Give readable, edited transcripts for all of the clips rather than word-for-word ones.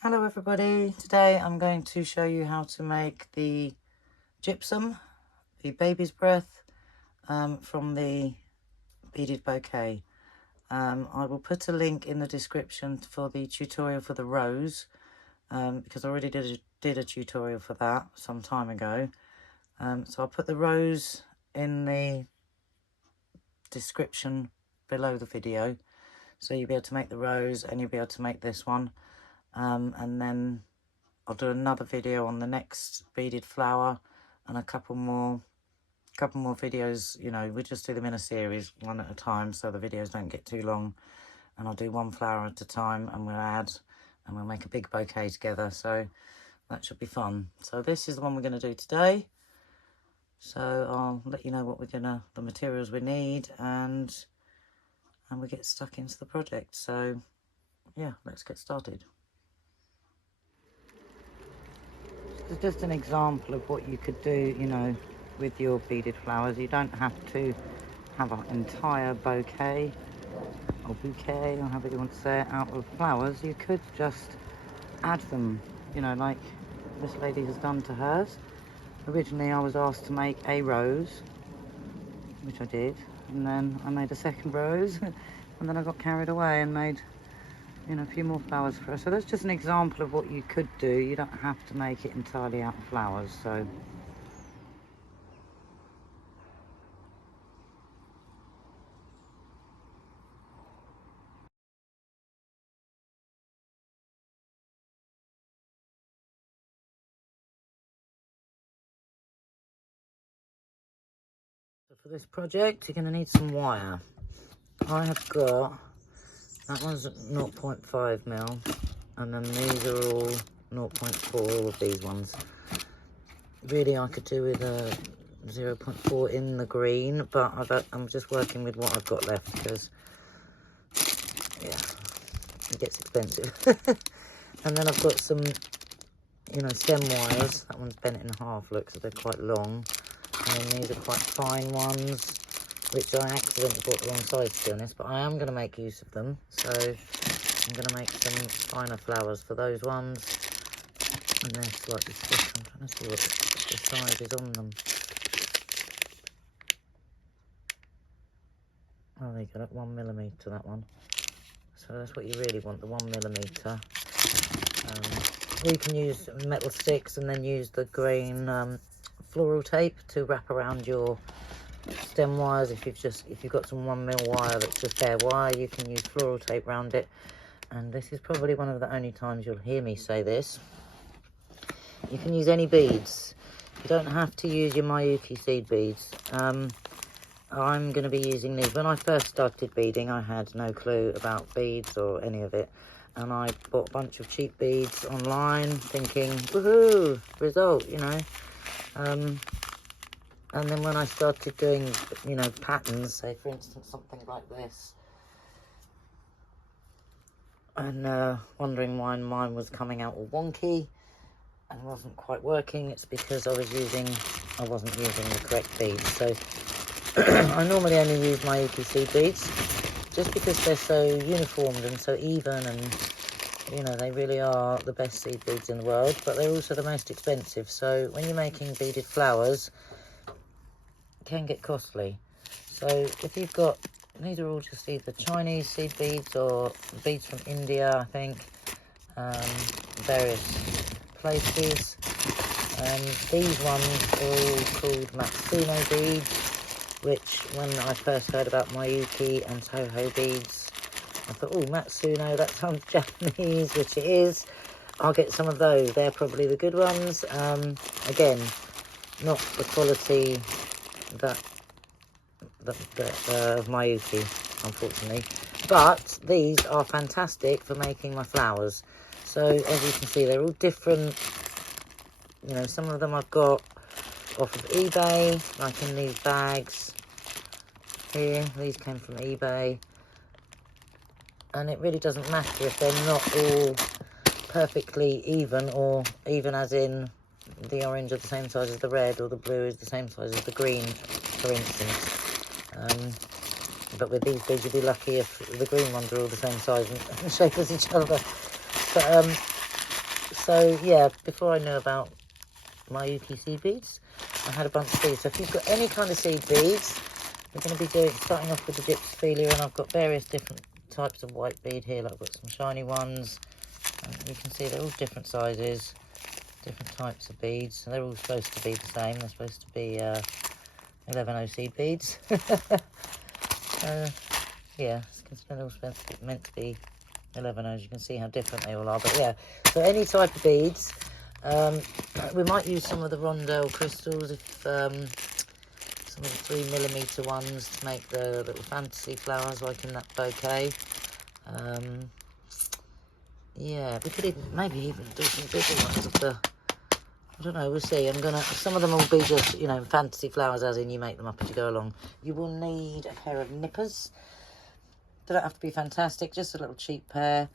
Hello everybody, today I'm going to show you how to make the gypsum, the baby's breath, from the beaded bouquet. I will put a link in the description for the tutorial for the rose, because I already did a tutorial for that some time ago. So I'll put the rose in the description below the video, so you'll be able to make the rose and you'll be able to make this one. And then I'll do another video on the next beaded flower and a couple more videos. You know, we just do them in a series, one at a time, so the videos don't get too long. And I'll do one flower at a time, and we'll add and we'll make a big bouquet together, so that should be fun. So this is the one we're going to do today. So I'll let you know what the materials we need, and we get stuck into the project. So yeah, let's get started. It's just an example of what you could do, you know, with your beaded flowers. You don't have to have an entire bouquet or bouquet, or however you want to say it, out of flowers. You could just add them, you know, like this lady has done to hers. Originally I was asked to make a rose, which I did, and then I made a second rose and then I got carried away and made, you know, a few more flowers for her. So that's just an example of what you could do. You don't have to make it entirely out of flowers. So for this project, you're going to need some wire. I have got, that one's 0.5 mil, and then these are all 0.4, all of these ones. Really, I could do with a 0.4 in the green, but I'm just working with what I've got left, because, yeah, it gets expensive. And then I've got some, you know, stem wires. That one's bent in half, look, so they're quite long. And then these are quite fine ones, which I accidentally bought the wrong size, to be honest, but I am going to make use of them. So I'm going to make some finer flowers for those ones. And they're slightly thick. I'm trying to see what the size is on them. Oh, there you go, 1 millimetre, that one. So that's what you really want, the 1 millimetre. Or you can use metal sticks and then use the green floral tape to wrap around your stem wires. If you've got some 1 mil wire that's just bare wire, you can use floral tape around it. And this is probably one of the only times you'll hear me say this. You can use any beads. You don't have to use your Mayuki seed beads. I'm going to be using these. When I first started beading, I had no clue about beads or any of it. And I bought a bunch of cheap beads online, thinking, woohoo, result, you know. And then when I started doing, you know, patterns, say for instance something like this, and wondering why mine was coming out all wonky and wasn't quite working, it's because I wasn't using the correct beads. So I normally only use my EPC beads, just because they're so uniformed and so even, and you know, they really are the best seed beads in the world, but they're also the most expensive. So when you're making beaded flowers, it can get costly. So if you've got, these are all just either Chinese seed beads or beads from India, I think, various places. These ones are all called Matsuno beads, which when I first heard about Mayuki and Toho beads, I thought, oh, Matsuno, that sounds Japanese, which it is. I'll get some of those. They're probably the good ones. Again, not the quality of Mayuki, unfortunately. But these are fantastic for making my flowers. So as you can see, they're all different. You know, some of them I've got off of eBay, like in these bags here. These came from eBay. And it really doesn't matter if they're not all perfectly even, or even as in the orange is the same size as the red, or the blue is the same size as the green, for instance. But with these beads, you'd be lucky if the green ones are all the same size and shape as each other. But So yeah, before I knew about Mayuki seed beads, I had a bunch of these. So if you've got any kind of seed beads, we're going to be starting off with the gypsophila, and I've got various different types of white bead here. Like I've got some shiny ones, and you can see they're all different sizes, different types of beads, and they're all supposed to be the same. They're supposed to be 11O seed beads. Yeah, they're all meant to be 11Os. You can see how different they all are. But yeah, so any type of beads. We might use some of the rondelle crystals, if some of the 3mm ones, to make the little fantasy flowers like in that bouquet. Yeah, we could maybe even do some bigger ones of the, I don't know, we'll see. Some of them will be just, you know, fantasy flowers, as in you make them up as you go along. You will need a pair of nippers. They don't have to be fantastic, just a little cheap pair.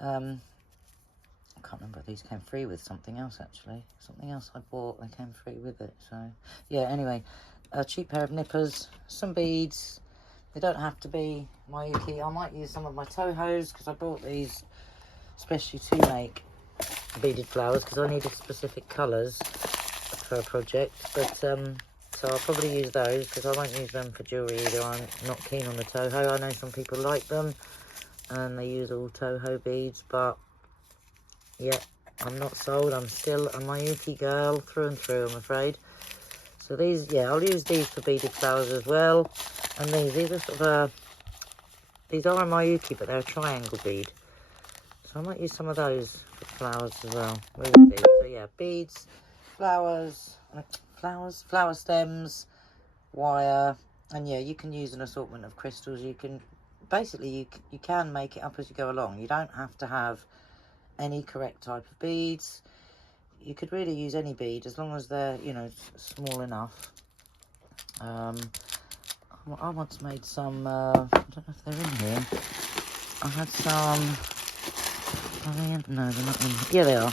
I can't remember if these came free with something else, actually. Something else I bought, they came free with it. So, yeah, anyway, a cheap pair of nippers, some beads. They don't have to be Mayuki. I might use some of my Tohos, because I bought these especially to make beaded flowers, because I needed specific colours for a project. But, so I'll probably use those, because I won't use them for jewellery either. I'm not keen on the Toho. I know some people like them, and they use all Toho beads, but yeah, I'm not sold. I'm still a Mayuki girl through and through, I'm afraid. So these, yeah, I'll use these for beaded flowers as well. And these are sort of these are a Mayuki, but they're a triangle bead. So I might use some of those for flowers as well. Where would be? So yeah, beads, flowers, flower stems, wire, and yeah, you can use an assortment of crystals. You can basically you can make it up as you go along. You don't have to have any correct type of beads. You could really use any bead as long as they're, you know, small enough. I once made some, I don't know if they're in here. I had some, are they in? No, they're not in. Yeah, they are.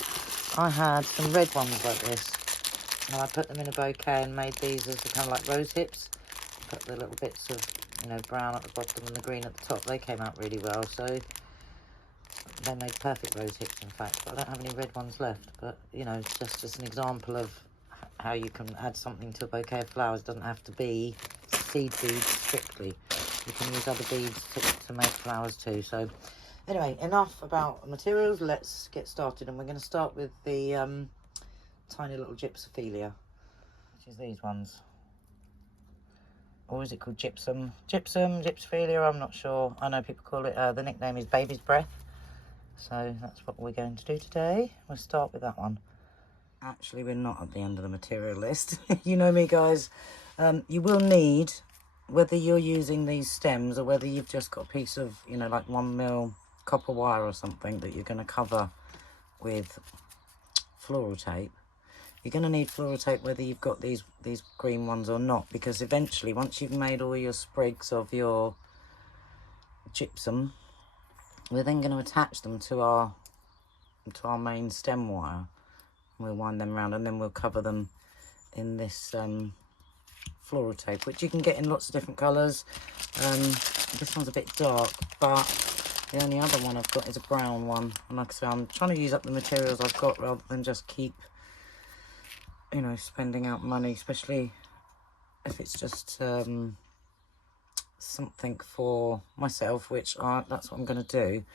I had some red ones like this, and I put them in a bouquet and made these as the kind of like rose hips. Put the little bits of, you know, brown at the bottom and the green at the top. They came out really well, so they made perfect rose hips, in fact. But I don't have any red ones left. But, you know, it's just an example of how you can add something to a bouquet of flowers. It doesn't have to be seed beads strictly. You can use other beads to make flowers too. So, anyway, enough about materials. Let's get started. And we're going to start with the tiny little gypsophila, which is these ones. Or is it called gypsum? Gypsophila, I'm not sure. I know people call it, the nickname is baby's breath. So that's what we're going to do today. We'll start with that one. Actually, we're not at the end of the material list. You know me, guys. You will need, whether you're using these stems or whether you've just got a piece of, you know, like 1mm copper wire or something that you're going to cover with floral tape. You're going to need floral tape whether you've got these green ones or not, because eventually, once you've made all your sprigs of your gypsum, we're then going to attach them to our main stem wire. We'll wind them around and then we'll cover them in this floral tape, which you can get in lots of different colours. This one's a bit dark, but the only other one I've got is a brown one. And like I say, I'm trying to use up the materials I've got rather than just keep, you know, spending out money, especially if it's just something for myself, which that's what I'm going to do.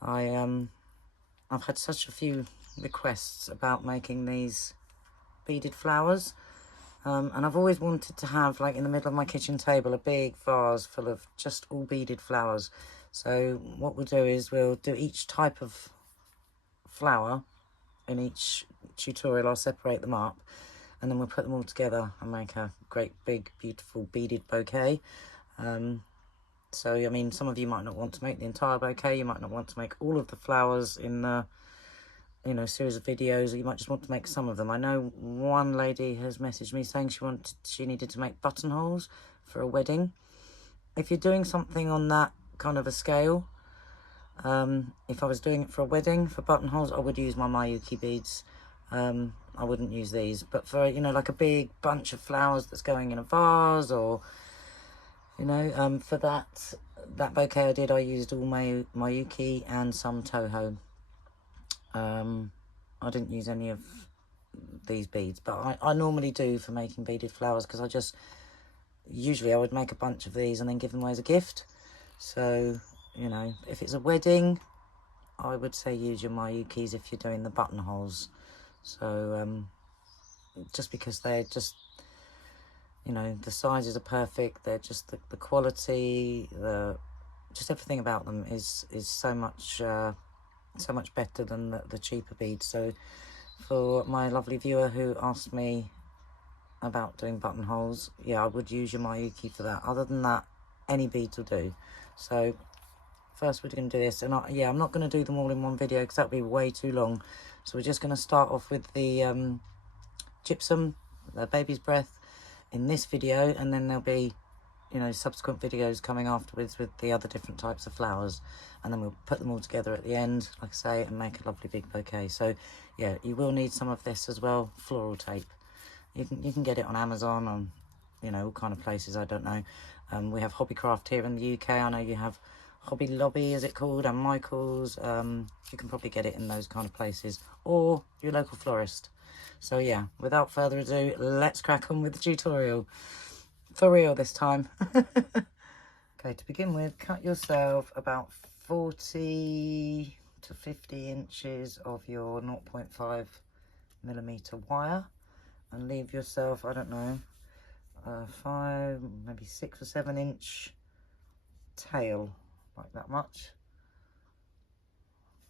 I've had such a few requests about making these beaded flowers, and I've always wanted to have, like in the middle of my kitchen table, a big vase full of just all beaded flowers. So what we'll do is we'll do each type of flower in each tutorial. I'll separate them up and then we'll put them all together and make a great big beautiful beaded bouquet. So I mean, some of you might not want to make the entire bouquet, you might not want to make all of the flowers in the, you know, series of videos, or you might just want to make some of them. I know one lady has messaged me saying she needed to make buttonholes for a wedding. If you're doing something on that kind of a scale, if I was doing it for a wedding, for buttonholes, I would use my Mayuki beads. I wouldn't use these, but for, you know, like a big bunch of flowers that's going in a vase, or, you know, for that bouquet I did, I used all Mayuki and some Toho. I didn't use any of these beads, but I normally do for making beaded flowers, because usually I would make a bunch of these and then give them away as a gift. So, you know, if it's a wedding, I would say use your Mayukis if you're doing the buttonholes. So, just because they're just, you know, the sizes are perfect. They're just the quality, just everything about them is so much better than the cheaper beads. So for my lovely viewer who asked me about doing buttonholes, yeah, I would use your Mayuki for that. Other than that, any beads will do. So first we're going to do this, and I'm not going to do them all in one video because that would be way too long. So we're just going to start off with the gypsum, the baby's breath, in this video, and then there'll be, you know, subsequent videos coming afterwards with the other different types of flowers, and then we'll put them all together at the end, like I say, and make a lovely big bouquet. So yeah, you will need some of this as well, floral tape. You can get it on Amazon, on, you know, all kind of places, I don't know. We have Hobbycraft here in the UK. I know you have Hobby Lobby, is it called, and Michael's. You can probably get it in those kind of places, or your local florist. So yeah, without further ado, let's crack on with the tutorial. For real this time. Okay, to begin with, cut yourself about 40 to 50 inches of your 0.5 millimeter wire, and leave yourself, I don't know, 5, maybe 6 or 7 inch tail, like that much.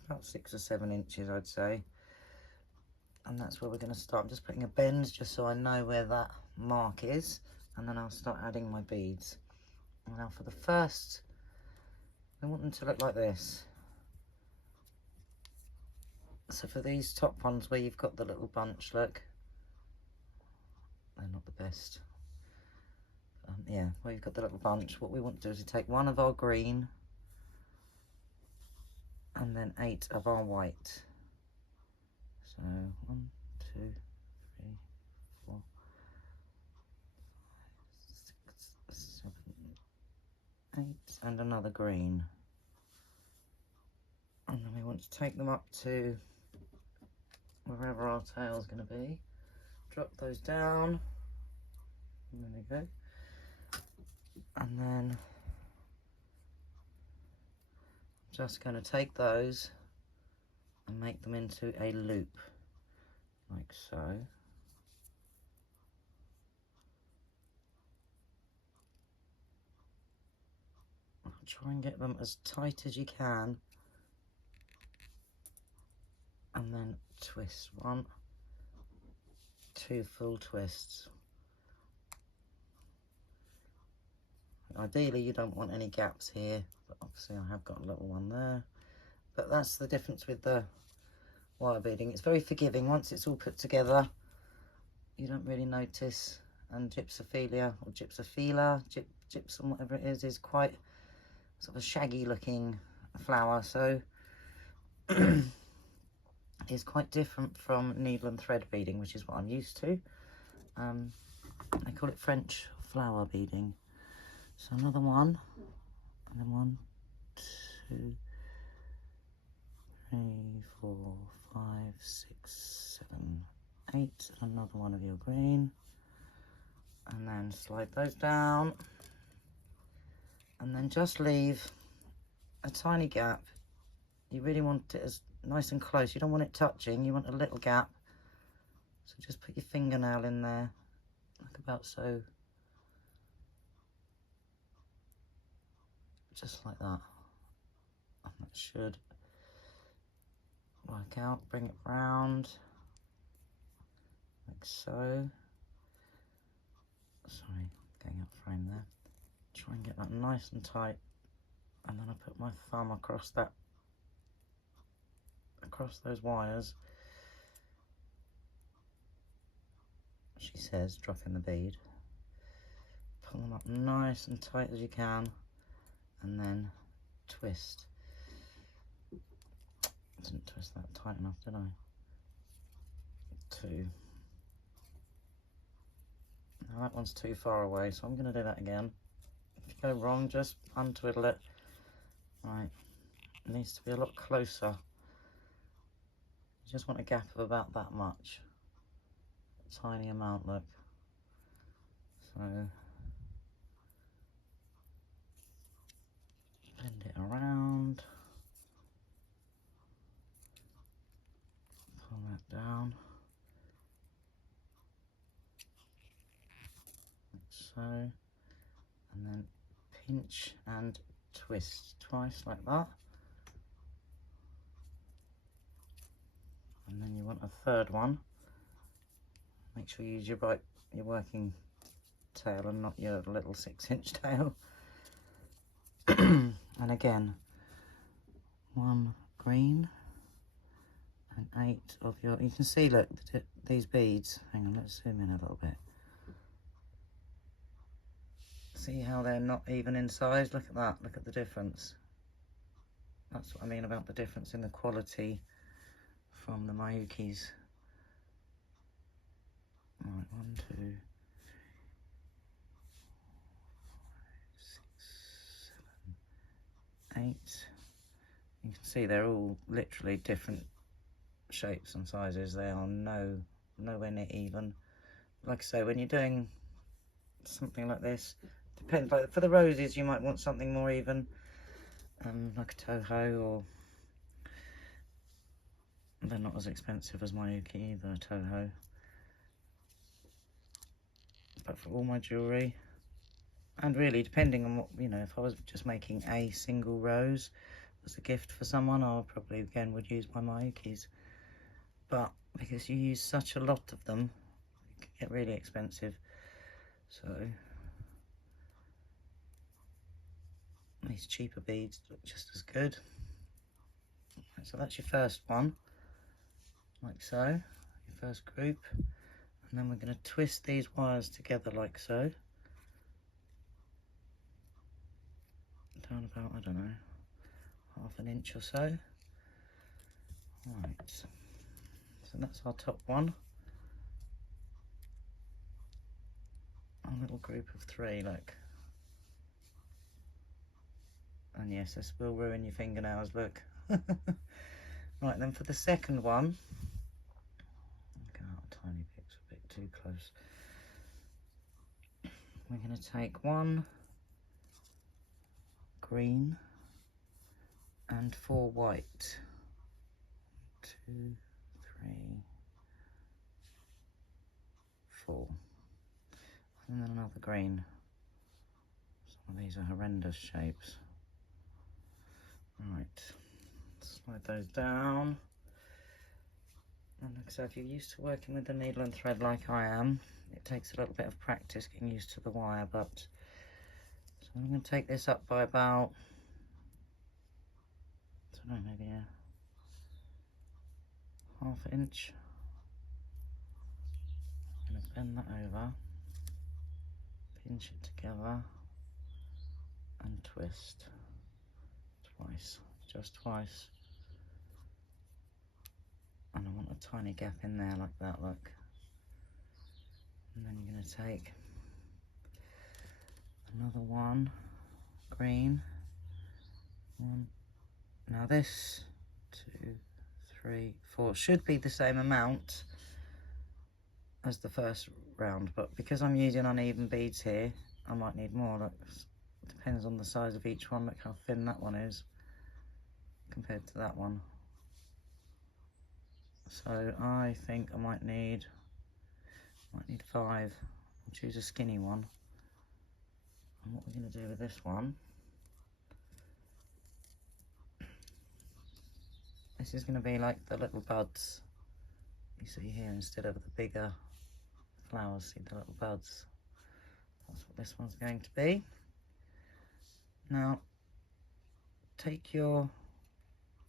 About 6 or 7 inches, I'd say. And that's where we're going to start. I'm just putting a bend just so I know where that mark is, and then I'll start adding my beads. Now for the first, I want them to look like this. So for these top ones where you've got the little bunch, look, they're not the best. Yeah, where you've got the little bunch, what we want to do is to take one of our green and then 8 of our white. So 1, 2, 3, 4, 5, 6, 7, 8, and another green. And then we want to take them up to wherever our tail is going to be. Drop those down. There we go. And then just going to take those and make them into a loop, like so. Try and get them as tight as you can, and then twist 1, 2 full twists. Ideally you don't want any gaps here, but obviously I have got a little one there. But that's the difference with the wire beading. It's very forgiving. Once it's all put together, you don't really notice. And gypsophila or gypsophila, gypsum, whatever it is quite sort of a shaggy looking flower, so it's quite different from needle and thread beading, which is what I'm used to. They call it French flower beading. So another one, and then 1, 2, 3, 4, 5, 6, 7, 8, and another one of your green, and then slide those down, and then just leave a tiny gap. You really want it as nice and close. You don't want it touching, you want a little gap. So just put your fingernail in there, like about so. Just like that. And that should work out. Bring it round, like so. Sorry, getting out of frame there. Try and get that nice and tight. And then I put my thumb across that, across those wires. She says, drop in the bead. Pull them up nice and tight as you can, and then twist. Didn't twist that tight enough, did I? 2. Now that one's too far away, so I'm going to do that again. If you go wrong, just untwiddle it. Right, it needs to be a lot closer. You just want a gap of about that much. A tiny amount, look. So bend it around. Pull that down. Like so. And then pinch and twist twice like that. And then you want a third one. Make sure you use your working tail and not your little 6-inch tail. And again, 1 green and 8 of your, you can see, look, these beads, hang on, let's zoom in a little bit. See how they're not even in size? Look at that, look at the difference. That's what I mean about the difference in the quality from the Miyukis. Right, 1, 2, 5, 6, 7, 8. You can see they're all literally different shapes and sizes. They are nowhere near even. Like I say, when you're doing something like this, depends. Like for the roses, you might want something more even, like a Toho, or they're not as expensive as Miyuki either, Toho. But for all my jewellery, and really depending on what, you know, if I was just making a single rose as a gift for someone, I probably again would use my Miyukis. But because you use such a lot of them, it can get really expensive. So these cheaper beads look just as good. Right, so that's your first one, like so, your first group. And then we're going to twist these wires together like so. Down about, I don't know, 1/2 inch or so. Right, so that's our top one. A little group of 3, look. And yes, this will ruin your fingernails, look. Right, then for the second one, go out a tiny bit, it's a bit too close. We're going to take 1 green and 4 white. 2, 3, 4. And then another green. Some of these are horrendous shapes. Right, slide those down. And like I said, if you're used to working with the needle and thread like I am, it takes a little bit of practice getting used to the wire, but so I'm going to take this up by about, I don't know, maybe a 1/2 inch. I'm going to bend that over, pinch it together and twist twice, just twice. And I want a tiny gap in there like that, look. And then you're going to take another 1 green. 1. Now this 2, 3, 4 should be the same amount as the first round, but because I'm using uneven beads here, I might need more. Look, it depends on the size of each one. Look how thin that one is compared to that one. So I think I might need 5. I'll choose a skinny one. And what we're going to do with this one, this is going to be like the little buds you see here instead of the bigger flowers. See the little buds? That's what this one's going to be. Now take your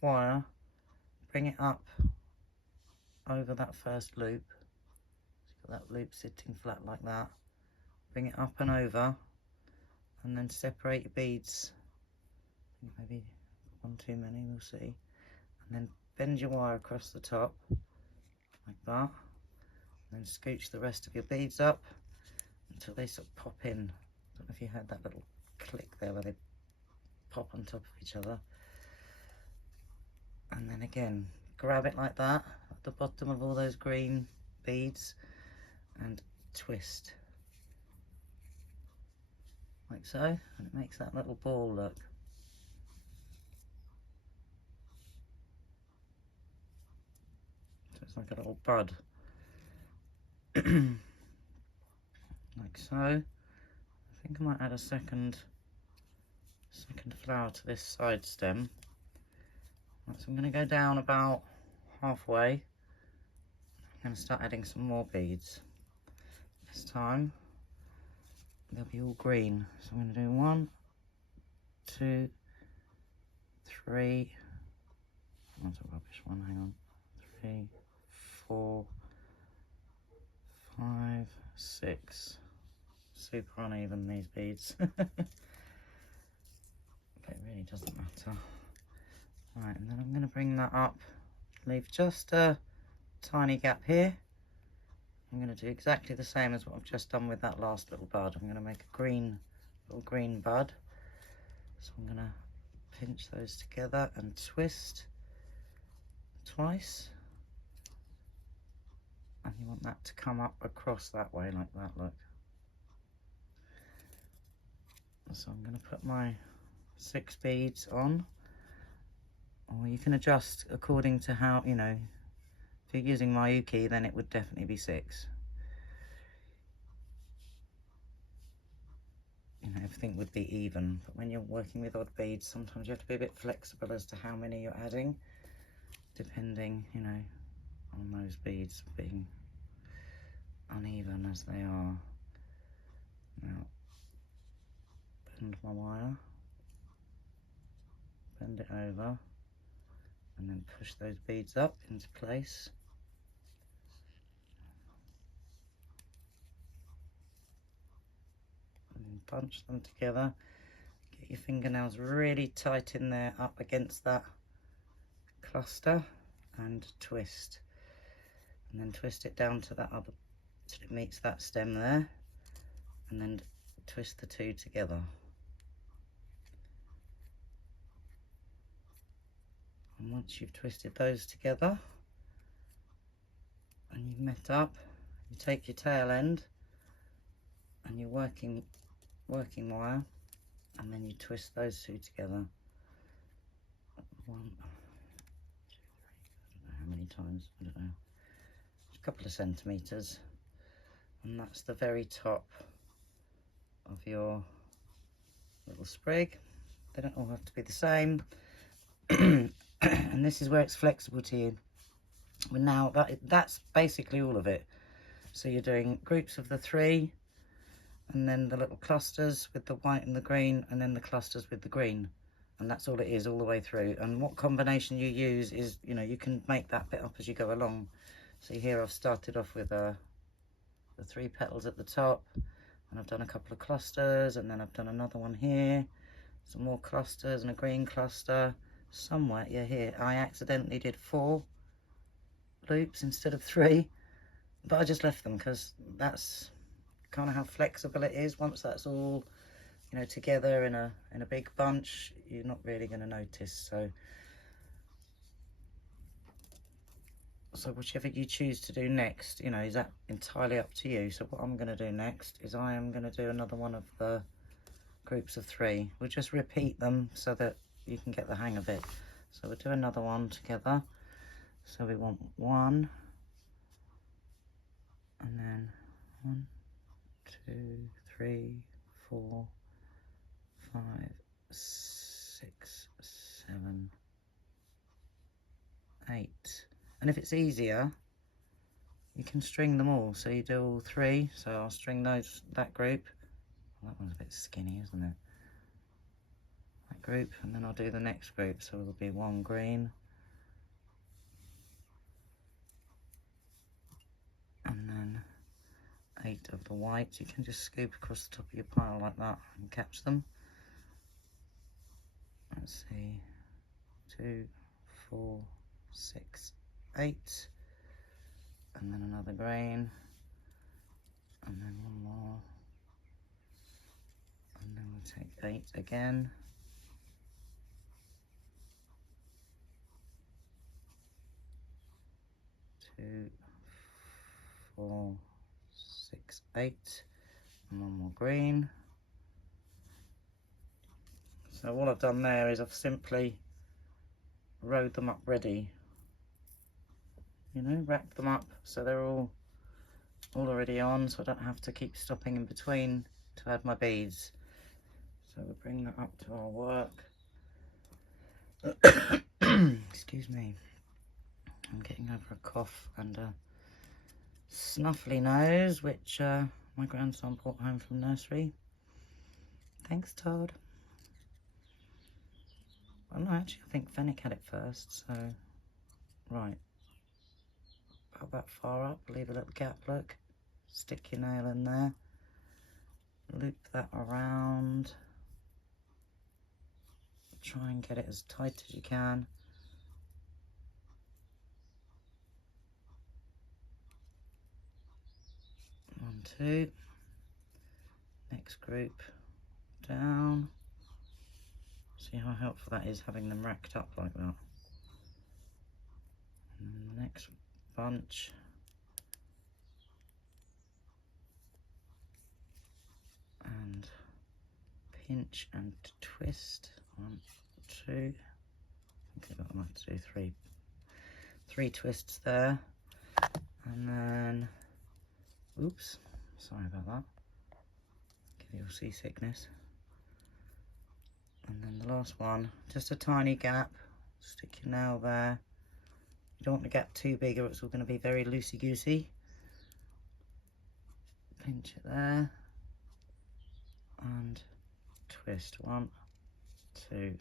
wire, bring it up over that first loop. So you've got that loop sitting flat like that. Bring it up and over, and then separate your beads. I think maybe 1 too many, we'll see. And then bend your wire across the top like that. And then scooch the rest of your beads up until they sort of pop in. I don't know if you heard that little click there where they pop on top of each other. And then again, grab it like that, the bottom of all those green beads and twist like so, and it makes that little ball look. So it's like a little bud. Like so. I think I might add a second flower to this side stem. Right, so I'm going to go down about halfway. I'm going to start adding some more beads. This time they'll be all green. So I'm going to do 1, 2, 3. That's a rubbish one, hang on. 3, 4, 5, 6. Super uneven, these beads. But it really doesn't matter. Right, and then I'm going to bring that up, leave just a tiny gap here. I'm going to do exactly the same as what I've just done with that last little bud. I'm going to make a little green bud. So I'm going to pinch those together and twist twice. And you want that to come up across that way like that, look. So I'm going to put my 6 beads on. Or you can adjust according to how, you know, if you're using Miyuki, then it would definitely be 6. You know, everything would be even. But when you're working with odd beads, sometimes you have to be a bit flexible as to how many you're adding, depending, you know, on those beads being uneven as they are. Now, bend my wire, bend it over, and then push those beads up into place. And then bunch them together. Get your fingernails really tight in there up against that cluster and twist. And then twist it down to that other, till it meets that stem there. And then twist the 2 together. And once you've twisted those together and you've met up, you take your tail end and your working wire, and then you twist those 2 together. 1, 2, 3, I don't know how many times, I don't know, a couple of centimeters, and that's the very top of your little sprig. They don't all have to be the same. And this is where it's flexible to you. Well, now that's basically all of it. So you're doing groups of the 3, and then the little clusters with the white and the green, and then the clusters with the green, and that's all it is all the way through. And what combination you use is, you know, you can make that bit up as you go along. See here, I've started off with the 3 petals at the top, and I've done a couple of clusters, and then I've done another one here, some more clusters and a green cluster. Somewhere, yeah, here I accidentally did 4 loops instead of 3, but I just left them because that's kind of how flexible it is. Once that's all, you know, together in a big bunch, you're not really going to notice. So whichever you choose to do next, you know, is that entirely up to you. So what I'm going to do next is I am going to do another one of the groups of 3. We'll just repeat them so that you can get the hang of it. So we'll do another one together. So we want 1, and then 1, 2, 3, 4, 5, 6, 7, 8. And if it's easier, you can string them all. So you do all 3. So I'll string that group. Well, that one's a bit skinny, isn't it? That group, and then I'll do the next group. So it'll be 1 green, and then 8 of the white. You can just scoop across the top of your pile like that and catch them. Let's see, 2, 4, 6, 8, and then another green, and then 1 more, and then we'll take 8 again, 2, 4, 6, 8, and one more green. So all I've done there is I've simply rowed them up ready, you know, wrapped them up so they're all already on, so I don't have to keep stopping in between to add my beads. So we'll bring that up to our work. Excuse me, I'm getting over a cough and a snuffly nose, which my grandson brought home from nursery. Thanks, Todd. Well, no, actually, I think Fennick had it first, so, right. About that far up, leave a little gap, look. Stick your nail in there. Loop that around. Try and get it as tight as you can. One, two. Next group down. See how helpful that is, having them racked up like that. And the next bunch. And pinch and twist. 1, 2. Okay, I might have to do three twists there. And then, oops, sorry about that. Give you seasickness. And then the last one, just a tiny gap. Stick your nail there. You don't want the gap too big or it's all going to be very loosey-goosey. Pinch it there. And twist. 1, 2.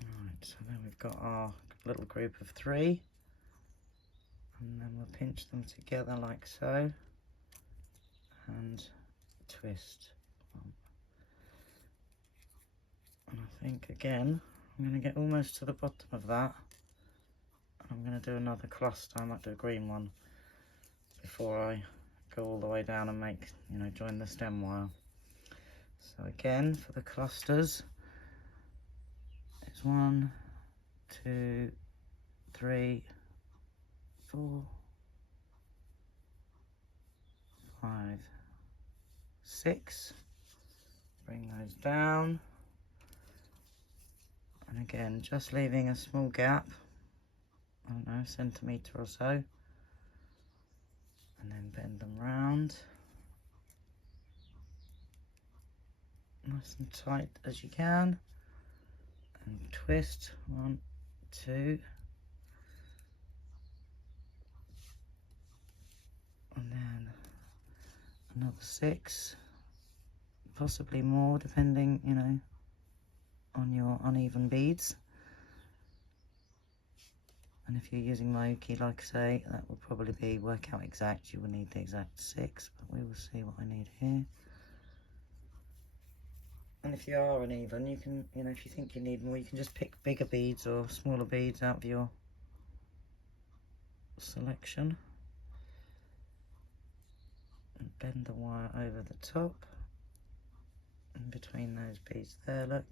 Right, so then we've got our little group of 3. And then we'll pinch them together like so. And twist. And I think again I'm going to get almost to the bottom of that. I'm going to do another cluster. I might do a green one before I go all the way down and make, you know, join the stem wire. So again, for the clusters, it's 1, 2, 3, 4, 5, 6. Bring those down. And again, just leaving a small gap, I don't know, a centimetre or so. And then bend them round. Nice and tight as you can. And twist. 1, 2. And then another 6. Possibly more, depending, you know, on your uneven beads. And if you're using Miyuki, like I say, that will probably be, work out exact, you will need the exact 6, but we will see what I need here. And if you are uneven, you can, you know, if you think you need more, you can just pick bigger beads or smaller beads out of your selection. And bend the wire over the top. In between those beads there, look.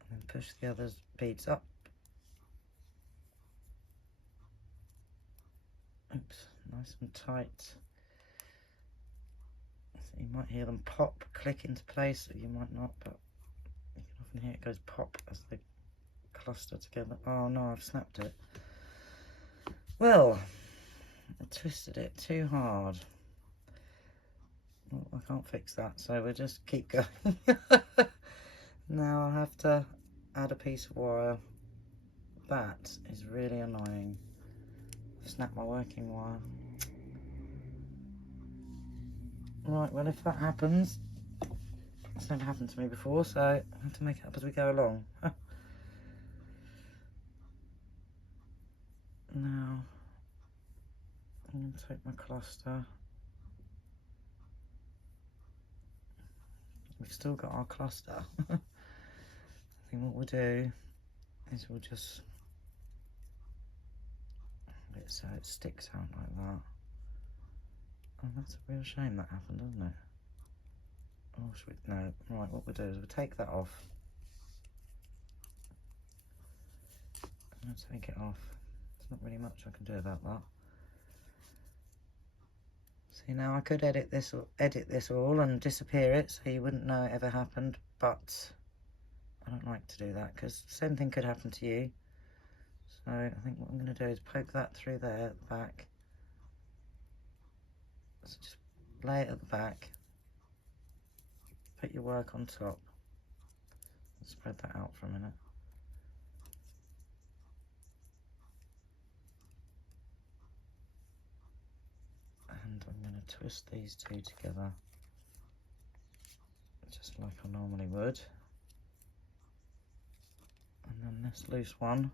And then push the other beads up. Oops, nice and tight. So you might hear them pop, click into place, or you might not, but you can often hear it goes pop as they cluster together. Oh no, I've snapped it. Well, I twisted it too hard. Well, I can't fix that, so we'll just keep going. Now I'll have to add a piece of wire. That is really annoying. I've snapped my working wire. Right, well, if that happens, it's never happened to me before, so I have to make it up as we go along. Now, I'm going to take my cluster. We've still got our cluster. I think what we'll do is we'll just have it so it sticks out like that. Oh, that's a real shame that happened, isn't it? Oh, should we? No. Right, what we'll do is we'll take that off. I'm going to take it off. There's not really much I can do about that. See, now I could edit this all and disappear it so you wouldn't know it ever happened, but I don't like to do that because the same thing could happen to you. So I think what I'm going to do is poke that through there at the back. So just lay it at the back, put your work on top, spread that out for a minute. And I'm going to twist these two together, just like I normally would. And then this loose one,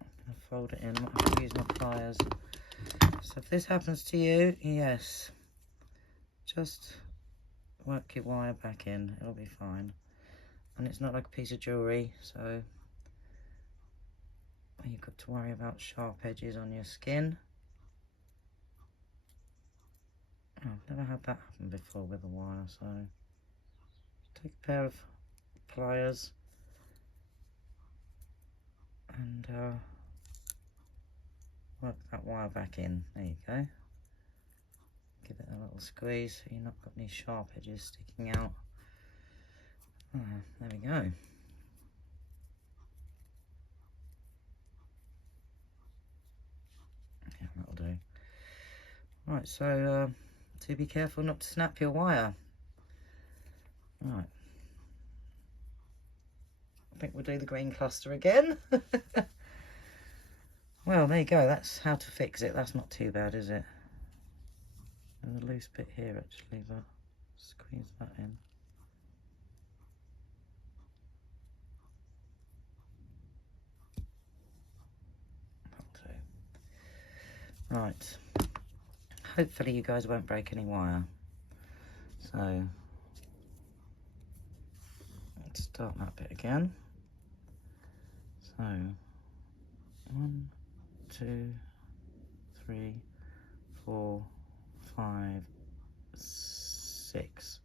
I'm going to fold it in. I have to use my pliers. So if this happens to you, yes, just work your wire back in, it'll be fine. And it's not like a piece of jewellery, so you've got to worry about sharp edges on your skin. Oh, I've never had that happen before with a wire, so take a pair of pliers and work that wire back in. There you go. Give it a little squeeze so you've not got any sharp edges sticking out. There we go. Yeah, that'll do. Right, so do be careful not to snap your wire. Right. I think we'll do the green cluster again. Well, there you go. That's how to fix it. That's not too bad, is it? There's a loose bit here, actually, but squeeze that in. That'll do. Right. Hopefully you guys won't break any wire. So, let's start that bit again. So, 1, 2, 3, 4, 5, 6.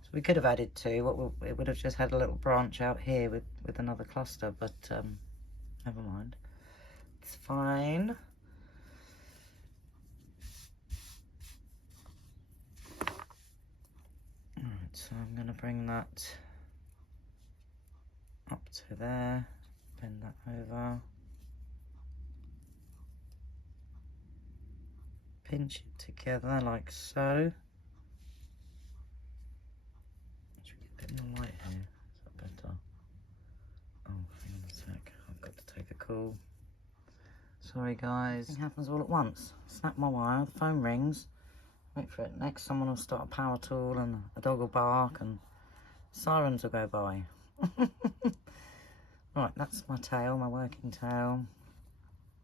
So we could have added 2. It would have just had a little branch out here with another cluster, but never mind. It's fine. Alright, so I'm going to bring that up to there, bend that over, pinch it together like so. Should we get a bit more light here? Is that better? Oh, hang on a sec, I've got to take a call. Sorry guys, it happens all at once. Snap my wire, the phone rings, wait for it. Next someone will start a power tool and a dog will bark and sirens will go by. Right, that's my tail, my working tail.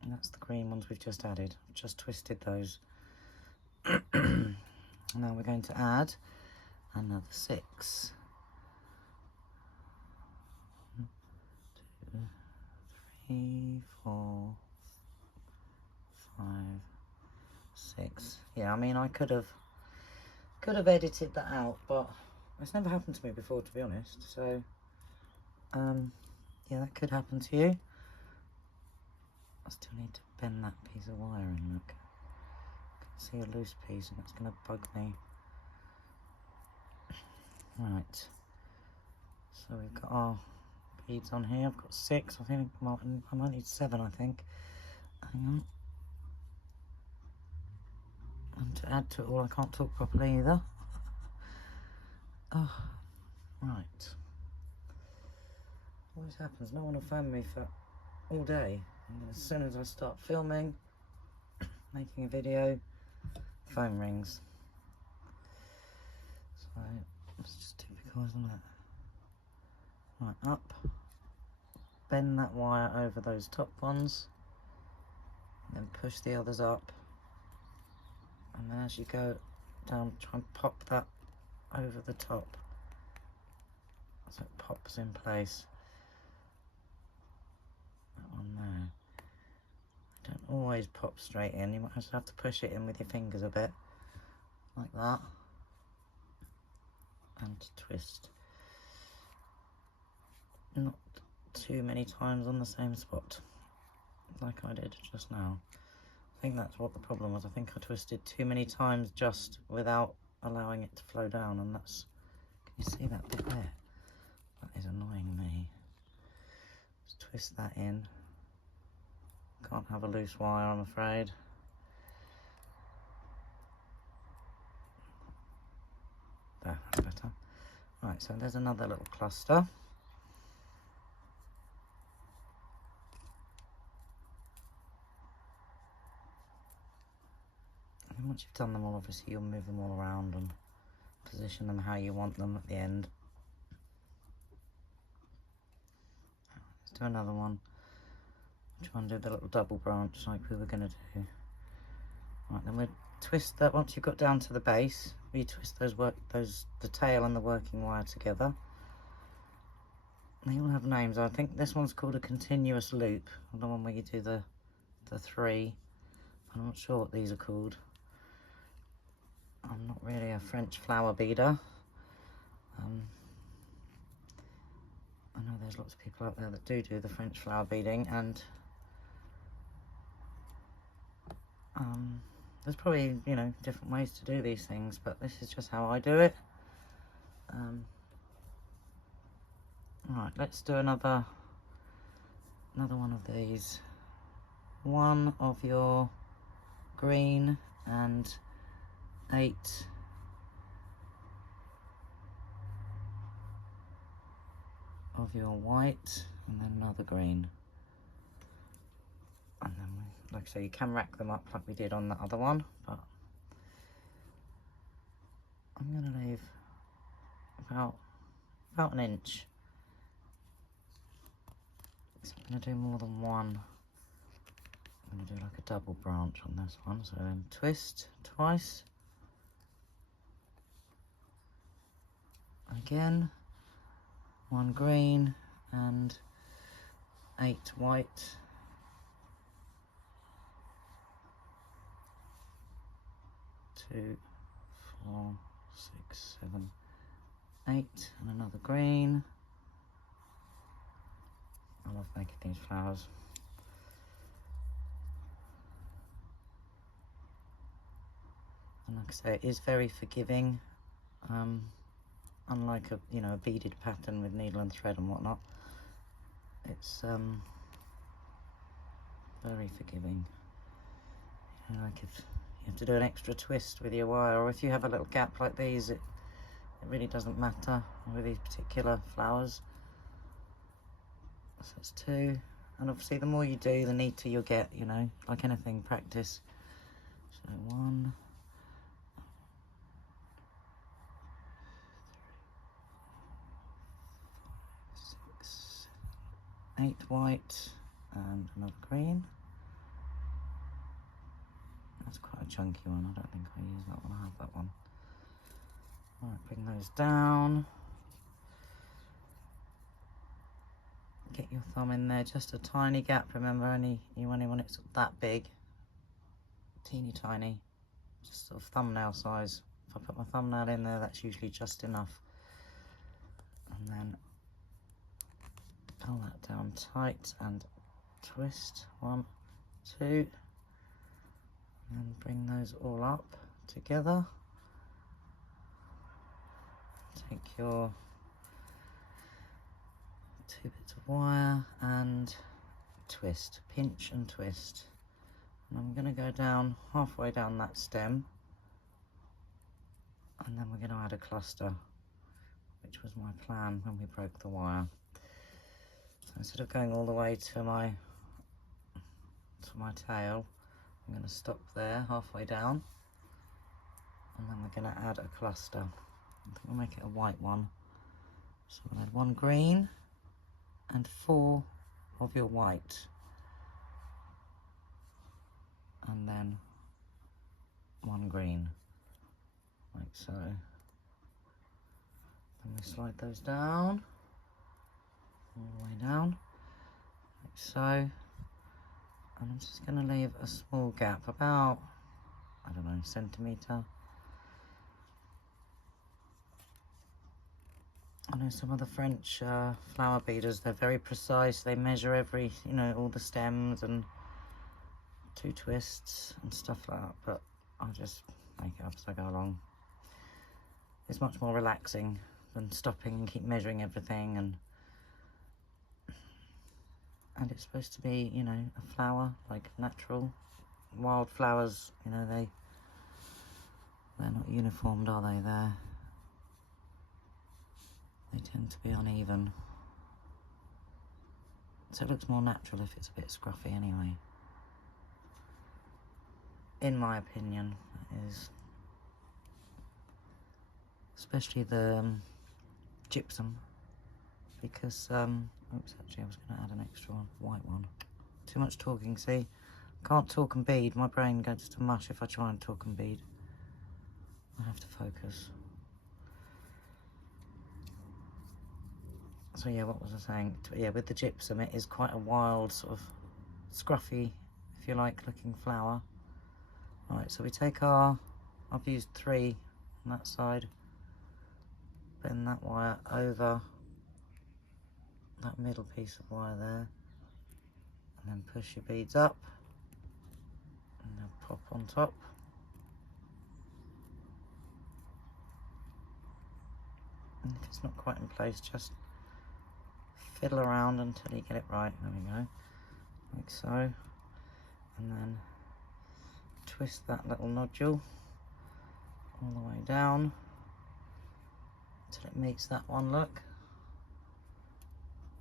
And that's the green ones we've just added. I've just twisted those. Now we're going to add another 6. 1, 2, 3, 4, 5, 6. Yeah, I mean I could have edited that out, but it's never happened to me before, to be honest. So yeah, that could happen to you. I still need to bend that piece of wire in, look. I can see a loose piece and it's going to bug me. Right. So we've got our beads on here. I've got 6. I think I might need 7, I think. Hang on. And to add to it all, I can't talk properly either. Oh, right. Always happens. No one will phone me for all day. And then as soon as I start filming, making a video, phone rings. So it's just typical, isn't it? Right, up. Bend that wire over those top ones. And then push the others up. And then as you go down, try and pop that over the top. So it pops in place. That one there. Don't always pop straight in. You might just have to push it in with your fingers a bit. Like that. And twist. not too many times on the same spot like I did just now. I think that's what the problem was. I think I twisted too many times just without allowing it to flow down, and that's, can you see that bit there? That is annoying me. Just twist that in. Can't have a loose wire, I'm afraid. There, that's better. Right, so there's another little cluster. And then once you've done them all, obviously you'll move them all around and position them how you want them at the end. Let's do another one. Try and do the little double branch like we were going to do. Right, then we'll twist that. Once you've got down to the base, we twist the tail and the working wire together. They all have names. I think this one's called a continuous loop, the one where you do the three. I'm not sure what these are called. I'm not really a French flower beader. I know there's lots of people out there that do the French flower beading, and there's probably, you know, different ways to do these things, but this is just how I do it. Right, let's do another one of these. One of your green and 8 of your white, and then another green. And then, like I say, you can rack them up like we did on the other one, but I'm going to leave about an inch. So I'm going to do more than one. I'm going to do like a double branch on this one. So then twist twice. Again, 1 green and 8 white. 2, 4, 6, 7, 8, and another green. I love making these flowers. And like I say, it is very forgiving. Unlike a beaded pattern with needle and thread and whatnot, it's very forgiving. You know, like if you have to do an extra twist with your wire, or if you have a little gap like these, it really doesn't matter with these particular flowers. So it's 2, and obviously the more you do, the neater you'll get, you know, like anything, practice. So 1, 6, 7, 8 white and another green. That's quite a chunky one. I don't think I use that one. I have that one. Right, bring those down. Get your thumb in there, just a tiny gap. Remember, you only want it that big, teeny tiny, just sort of thumbnail size. If I put my thumbnail in there, that's usually just enough. And then pull that down tight and twist. 1, 2. And bring those all up together. Take your 2 bits of wire and twist, pinch and twist. And I'm going to go down halfway down that stem, and then we're going to add a cluster, which was my plan when we broke the wire. So instead of going all the way to my tail, I'm going to stop there halfway down, and then we're going to add a cluster. I think we'll make it a white one. So we'll add 1 green and 4 of your white, and then 1 green, like so. Then we slide those down, all the way down, like so. And I'm just going to leave a small gap, about, I don't know, centimetre. I know some of the French flower beaders, they're very precise. They measure every, you know, all the stems and 2 twists and stuff like that. But I just make it up as I go along. It's much more relaxing than stopping and keep measuring everything. And it's supposed to be, you know, a flower, like natural. Wild flowers, you know, they're not uniformed, are they? They tend to be uneven. So it looks more natural if it's a bit scruffy anyway. In my opinion, that is. Especially the gypsum, because, oops, actually I was going to add an extra white one. Too much talking, see? Can't talk and bead. My brain goes to mush if I try and talk and bead. I have to focus. So yeah, what was I saying? Yeah, with the gypsum, it is quite a wild, sort of scruffy, if you like, looking flower. Right, so we take our, I've used 3 on that side. Bend that wire over that middle piece of wire there. And then push your beads up. And they'll pop on top. And if it's not quite in place, just fiddle around until you get it right. There we go, like so. And then twist that little nodule all the way down until it meets that one, look.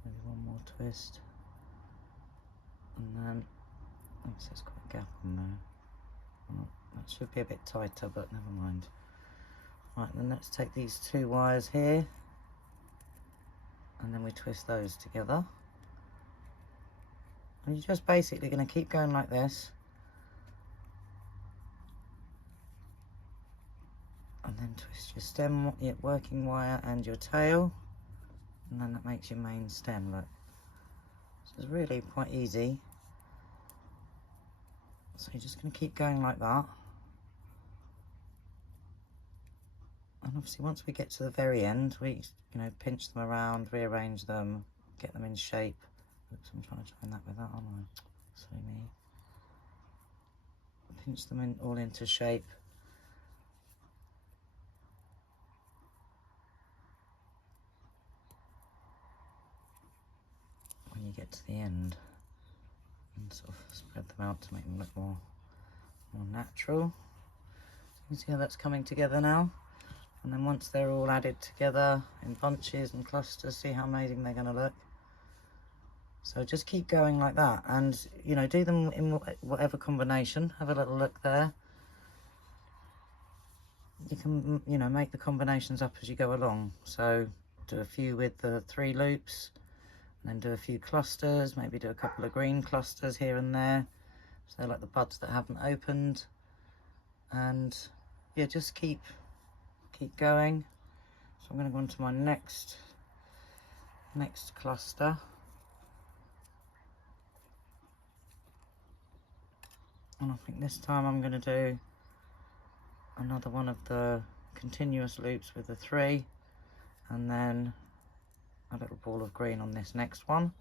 Maybe one more twist. And then, oops, there's quite a gap in there. Oh, that should be a bit tighter, but never mind. Right, then let's take these 2 wires here. And then we twist those together. And you're just basically going to keep going like this. And then twist your stem, your working wire and your tail. And then that makes your main stem, look. So it's really quite easy. So you're just going to keep going like that. And obviously once we get to the very end, we, you know, pinch them around, rearrange them, get them in shape. Oops, I'm trying to join that with that, aren't I? Silly me. Pinch them in, all into shape. When you get to the end, and sort of spread them out to make them look more natural. So you can see how that's coming together now. And then once they're all added together in bunches and clusters, see how amazing they're going to look. So just keep going like that, and you know, do them in whatever combination. Have a little look there. You can, you know, make the combinations up as you go along. So do a few with the 3 loops, and then do a few clusters, maybe do a couple of green clusters here and there. So they're like the buds that haven't opened. And yeah, just keep going. So I'm going to go on to my next cluster. And I think this time I'm going to do another one of the continuous loops with the 3, and then a little ball of green on this next one,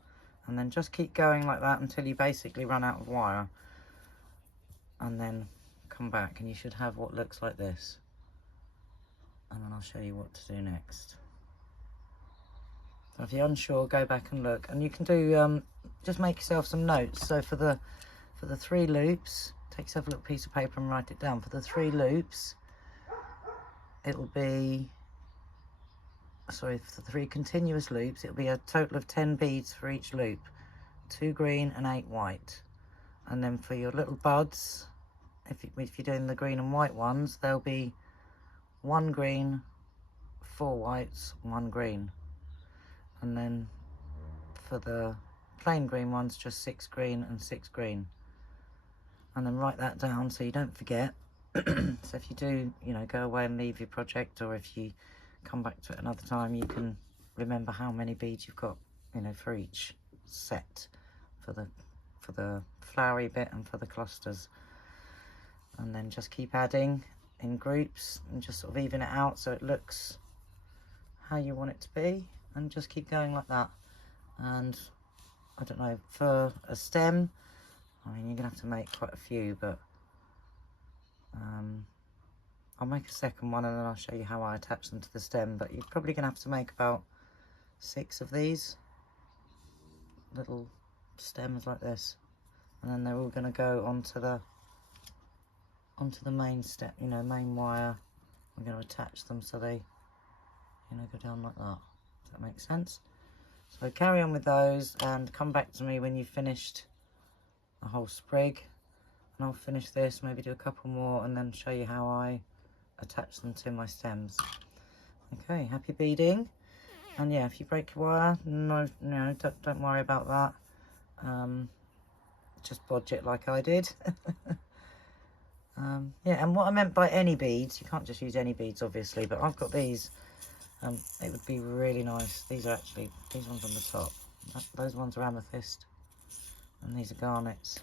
and then just keep going like that until you basically run out of wire, and then come back and you should have what looks like this. And then I'll show you what to do next. So if you're unsure, go back and look, and you can do just make yourself some notes. So for the 3 loops, take yourself a little piece of paper and write it down. For the 3 loops, it'll be, sorry, for the 3 continuous loops, it'll be a total of 10 beads for each loop, 2 green and 8 white. And then for your little buds, if you're doing the green and white ones, there'll be 1 green, 4 whites, 1 green. And then for the plain green ones, just 6 green and 6 green. And then write that down so you don't forget. So if you do, you know, go away and leave your project, or if you come back to it another time, you can remember how many beads you've got, you know, for each set, for the flowery bit and for the clusters. And then just keep adding in groups and just sort of even it out so it looks how you want it to be, and just keep going like that. And I don't know, for a stem, I mean, you're gonna have to make quite a few, but I'll make a second one and then I'll show you how I attach them to the stem. But you're probably gonna have to make about 6 of these little stems like this, and then they're all gonna go onto the main stem, you know, main wire. I'm going to attach them so they, you know, go down like that. Does that make sense? So carry on with those and come back to me when you've finished a whole sprig, and I'll finish this, maybe do a couple more, and then show you how I attach them to my stems. Okay, happy beading. And yeah, if you break your wire, no, don't worry about that. Just bodge it like I did. Yeah, and what I meant by any beads, you can't just use any beads obviously, but I've got these. It would be really nice. These are actually, these ones on the top, those ones are amethyst, and these are garnets,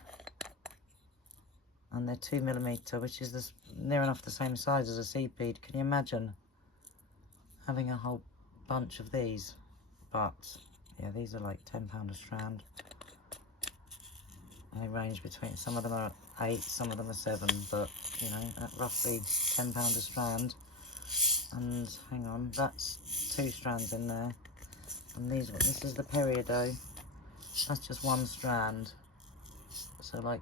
and they're 2mm, which is near enough the same size as a seed bead. Can you imagine having a whole bunch of these? But yeah, these are like £10 a strand. They range between, some of them are 8, some of them are 7, but you know, at roughly £10 a strand. And hang on, that's 2 strands in there. And this is the period, that's just 1 strand. So like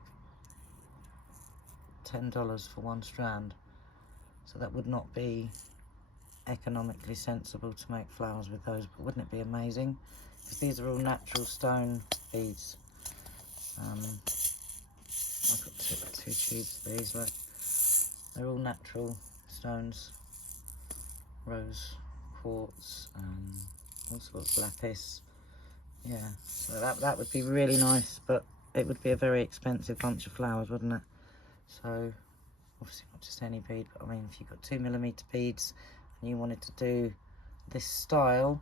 $10 for 1 strand. So that would not be economically sensible to make flowers with those, but wouldn't it be amazing? Because these are all natural stone beads. I've got two tubes of these, look. They're all natural stones. Rose quartz, all sorts of lapis. Yeah, so that would be really nice, but it would be a very expensive bunch of flowers, wouldn't it? So obviously not just any bead, but I mean, if you've got 2mm beads and you wanted to do this style,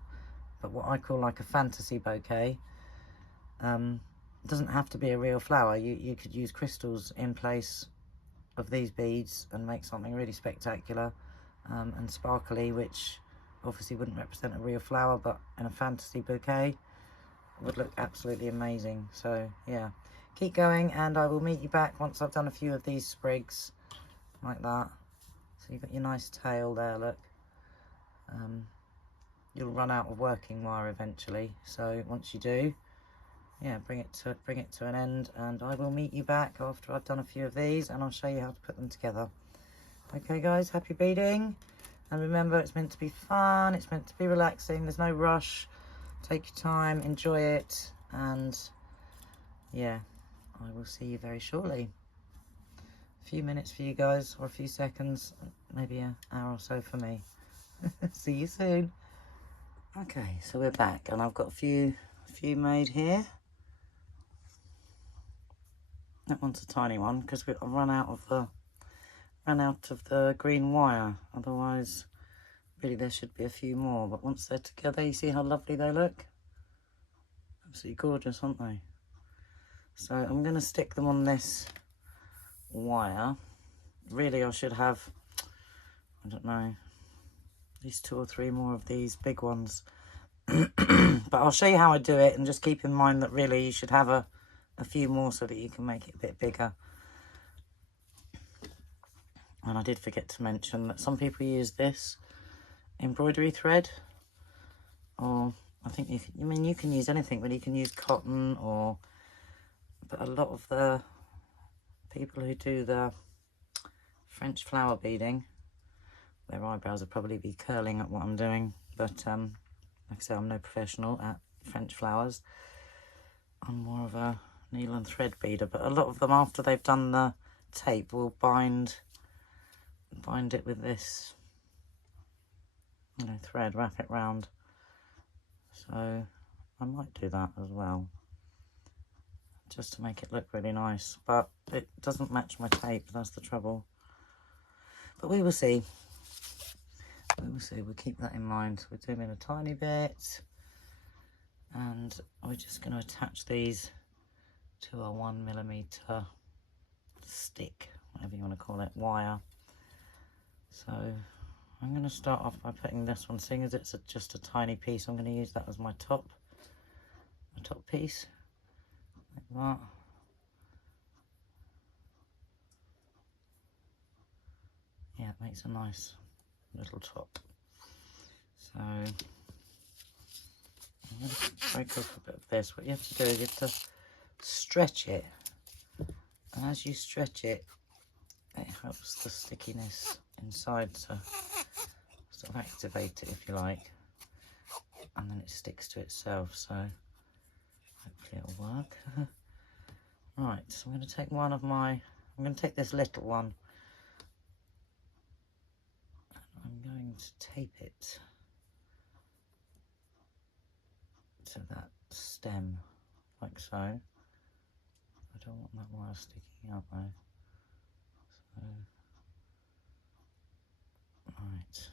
but what I call like a fantasy bouquet, it doesn't have to be a real flower. You could use crystals in place of these beads and make something really spectacular and sparkly, which obviously wouldn't represent a real flower, but in a fantasy bouquet would look absolutely amazing. So yeah, keep going, and I will meet you back once I've done a few of these sprigs like that. So you've got your nice tail there, look. You'll run out of working wire eventually, so once you do, yeah, bring it to an end, and I will meet you back after I've done a few of these, and I'll show you how to put them together. Okay guys, happy beading, and remember, it's meant to be fun, it's meant to be relaxing, there's no rush. Take your time, enjoy it, and yeah, I will see you very shortly. A few minutes for you guys, or a few seconds, maybe an hour or so for me. See you soon. Okay, so we're back, and I've got a few made here. That one's a tiny one because I've run out of the green wire. Otherwise, really, there should be a few more. But once they're together, you see how lovely they look. Absolutely gorgeous, aren't they? So I'm going to stick them on this wire. Really, I should have, I don't know, at least 2 or 3 more of these big ones. But I'll show you how I do it, and just keep in mind that really you should have a few more so that you can make it a bit bigger. And I did forget to mention that some people use this embroidery thread, or I think you can use anything, but you can use cotton, but a lot of the people who do the French flower beading, their eyebrows will probably be curling at what I'm doing, but like I say, I'm no professional at French flowers. I'm more of a needle and thread beader, but a lot of them, after they've done the tape, will bind it with this, thread, wrap it round. So I might do that as well, just to make it look really nice, but it doesn't match my tape, that's the trouble. But we will see. We'll keep that in mind. We're doing a tiny bit, and we're just going to attach these to a 1mm stick, whatever you want to call it, wire. So I'm going to start off by putting this one, seeing as it's just a tiny piece, I'm going to use that as my top piece, like that. Yeah, it makes a nice little top. So I'm going to break off a bit of this. What you have to do is you have to stretch it, and as you stretch it, it helps the stickiness inside to sort of activate it, if you like, and then it sticks to itself, so hopefully it'll work. Right, so I'm going to take I'm going to take this little one, and I'm going to tape it to that stem, like so. I don't want that wire sticking out though. So, right,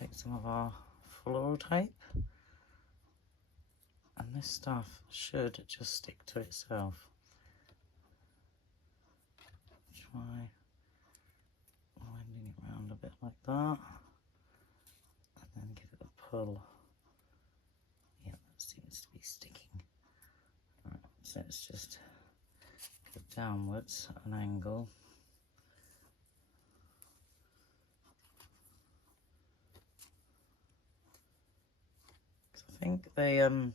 take some of our floral tape, and this stuff should just stick to itself. Try winding it round a bit like that, and then give it a pull. Yeah, that seems to be sticking. Right, so let's just go downwards at an angle. I think the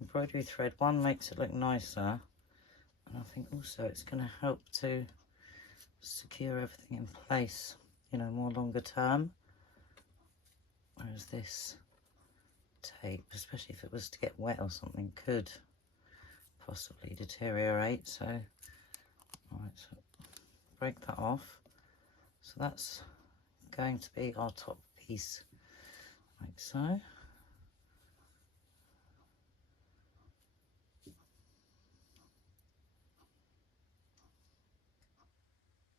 embroidery thread, one, makes it look nicer, and I think also it's going to help to secure everything in place, you know, more longer term, whereas this tape, especially if it was to get wet or something, could possibly deteriorate. So right, so break that off. So that's going to be our top piece, like so.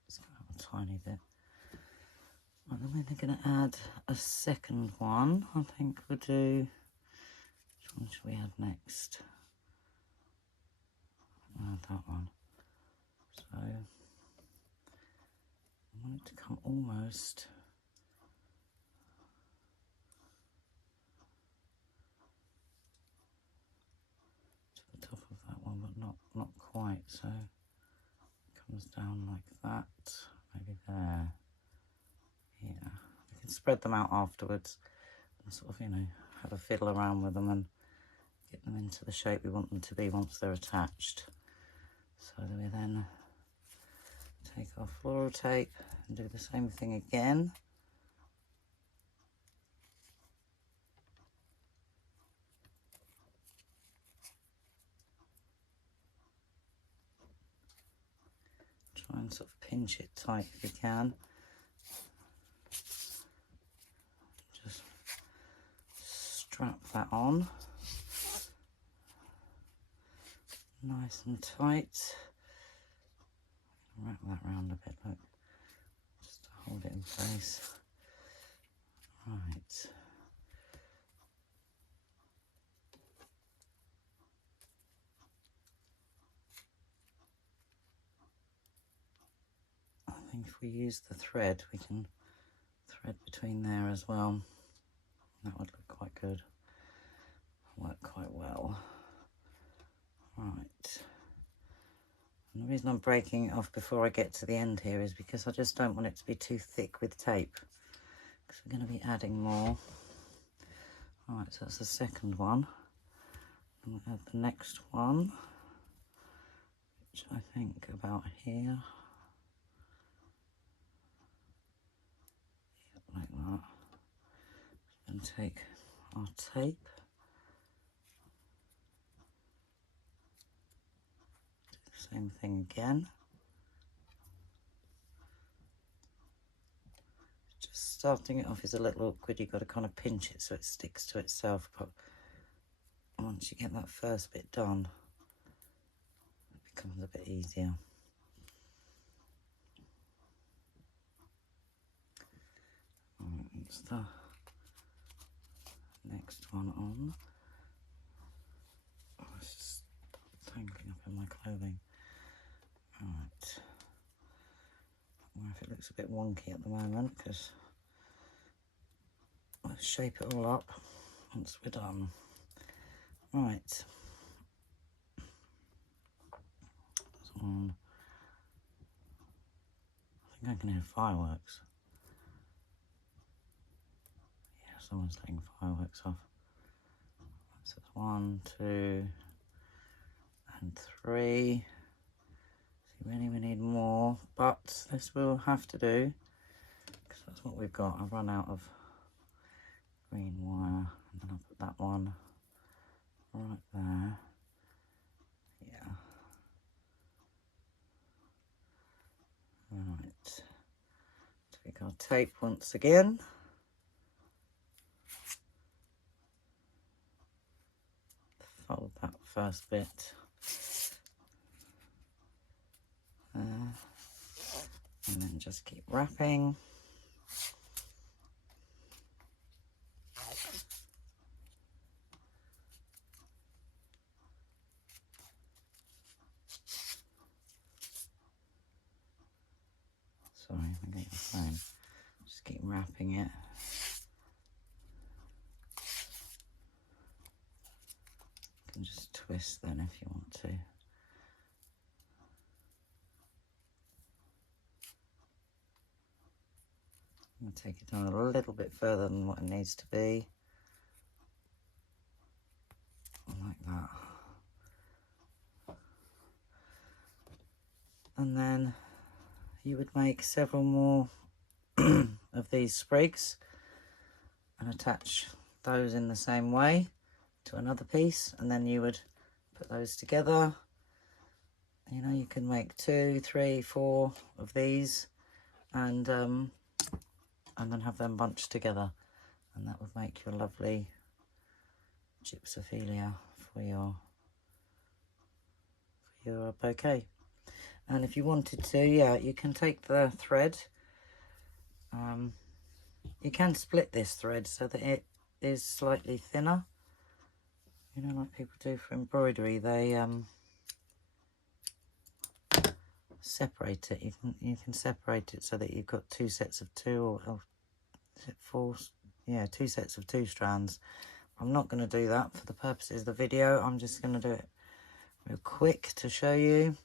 Just a tiny bit. Right, then we're going to add a second one. I think we'll do, which one should we add next? Add that one. So I want it to come almost to the top of that one, but not quite. So it comes down like that, maybe there. Yeah, we can spread them out afterwards and sort of, you know, have a fiddle around with them and get them into the shape we want them to be once they're attached. So we then take our floral tape and do the same thing again. Try and sort of pinch it tight if you can. Just strap that on nice and tight. Wrap that round a bit, look, just to hold it in place. Right. I think if we use the thread, we can thread between there as well. That would look quite good. Work quite well. Right. And the reason I'm breaking it off before I get to the end here is because I just don't want it to be too thick with tape, because we're going to be adding more. Alright, so that's the second one. And we'll add the next one, which I think about here. Yep, like that. And take our tape. Do the same thing again. Just starting it off is a little awkward. You've got to kind of pinch it so it sticks to itself, but once you get that first bit done, it becomes a bit easier. That's the next one on. Oh, it's just tangling up in my clothing. Right. Well, if it looks a bit wonky at the moment, because shape it all up once we're done. Right. So, I think I can hear fireworks. Yeah, someone's letting fireworks off. So it's 1, 2, and 3. So really we need more, but this will have to do because that's what we've got. I've run out of green wire, and then I'll put that one right there. Yeah. Right. Take our tape once again. Fold that first bit there, and then just keep wrapping. Sorry, I get your phone. Just keep wrapping it. You can just twist then if you want to. I'm going to take it down a little bit further than what it needs to be. Like that. And then you would make several more of these sprigs and attach those in the same way to another piece, and then you would put those together. You know, you can make 2, 3, 4 of these, and then have them bunched together, and that would make your lovely gypsophila for your bouquet. And if you wanted to, yeah, you can take the thread. You can split this thread so that it is slightly thinner. You know, like people do for embroidery, they separate it. You can separate it so that you've got 2 sets of 2, or is it 4? Yeah, 2 sets of 2 strands. I'm not going to do that for the purposes of the video. I'm just going to do it real quick to show you.